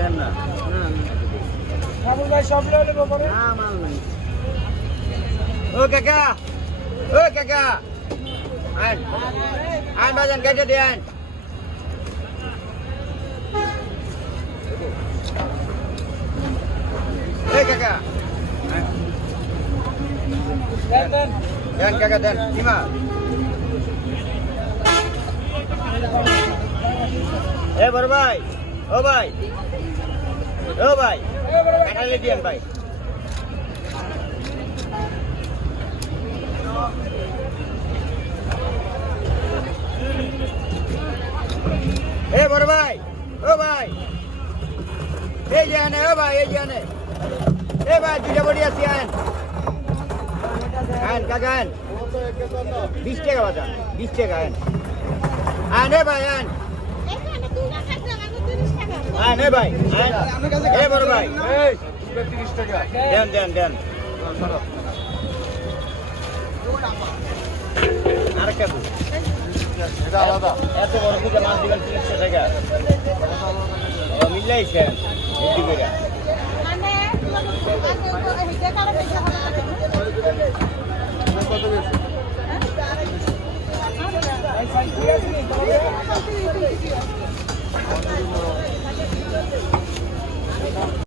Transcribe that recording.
দেন না রাবুল ভাই সব লেলে বলে না মাল নাই ও কাকা আন বাজান কেটে দেন এই কাকা দেন কাকা দেন সীমা এ বড় ভাই ও ভাই কাটালে দিয়েন ভাই এ বড় ভাই ও ভাই এই যে আনে ও ভাই এই যে আনে এ ভাই দুইটা বড়ি আছে আন কাকা আন 20 টাকা বাজান 20 টাকা আনে ভাই আন আনে ভাই এ বড় ভাই এই 30 টাকা দেন আরেকটা এটা আলাদা এত বড় থেকে মাছ দিবেন 300 টাকা মিলাইছেন বুদ্ধি করে কত বেশি